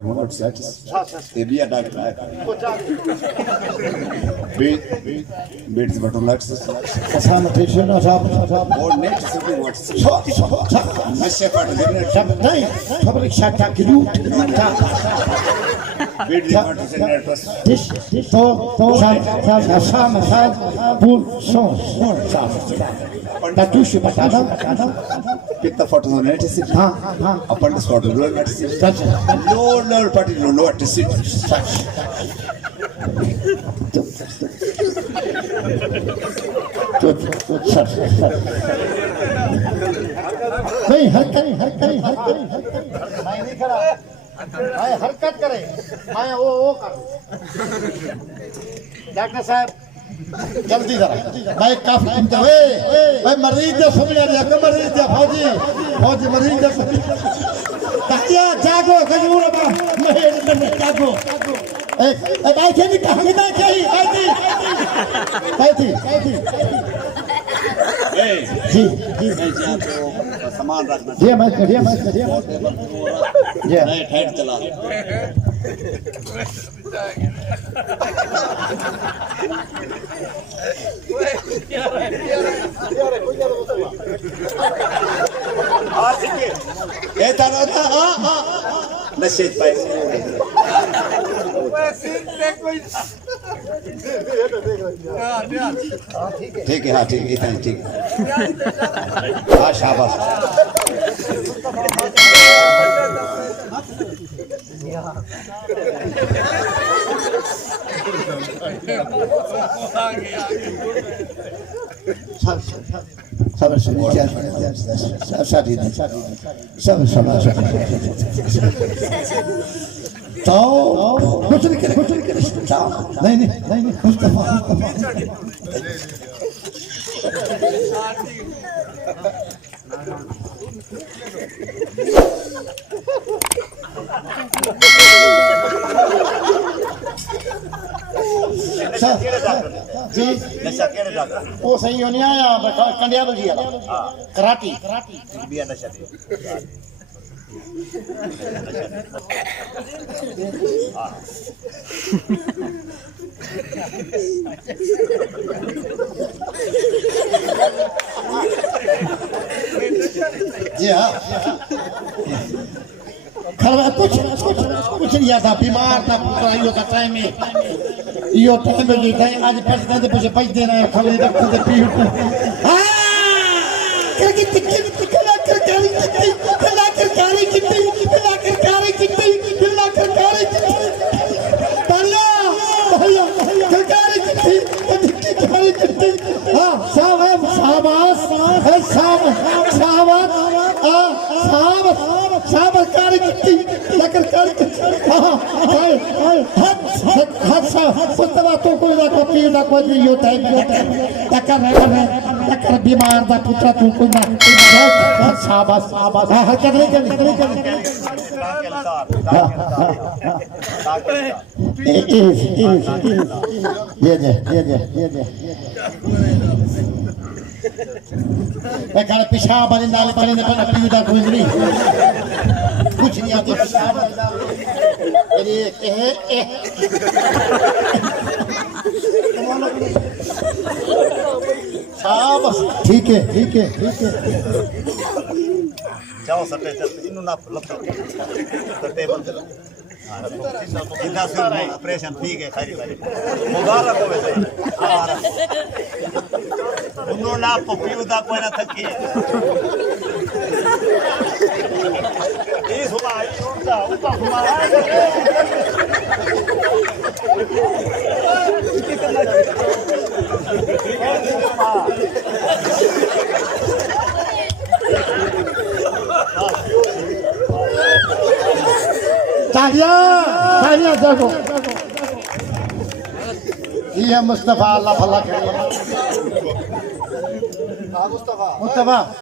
Not satisfied. They be a doctor. Beats but relax. Sanitation or something. Or next something what's Mr. Public shut you. Beats what is in address. This, Tatushi Patana. Pick the photos on it. Upon the spot. No, party, no, what to sit. हरकत करे मैं वो कर doctor साहब जल्दी जरा भाई काफी चिंता है भाई मरीज ने सुन लिया मरीज ने फौजी मरीज ने सुन लिया जागो खजूर बा मैं जागो ए भाई जी कहां ना चाहिए भाई जी जी सामान रखना जी मैं नहीं ठहर चला ए तारा था नशे पे ठीक है हाँ ठीक है इतना ठीक है हाँ शाबाश कुछ नहीं करे नहीं मुस्तफा जी वो सही होने आया कंडियालो जी कराटी भी नशा दे जी हाँ कुछ नहीं आता बीमार था पूरा यो का टाइम में यो टाइम में जो टाइम आज पैसे दे पैसे पैसे देना है खाली रख दे पी हां करके कला कर काली हां शाबाश कारी कितनी लेकर कारी मुस्तफा तो कोई ना कॉपी ना कोई यो टाइम टक्कर बीमार दा पुत्र तू कोई ना शाबाश हां कर ले मैं कल पेशाब वाले नाले पानी ने पर पीदा कोई नहीं कुछ नहीं आती पेशाब शाबाश ठीक है जाओ सटे इन्हों ना लपटो टेबल पे जिंदा से ऑपरेशन ठीक है खाली मुबारक हो वैसे उन्हों ना पपीदा कोई ना थकी ये सुबह ऊपर घुमाया तालियां देखो ये मुस्तफा अल्लाह भला करे मुस्तफा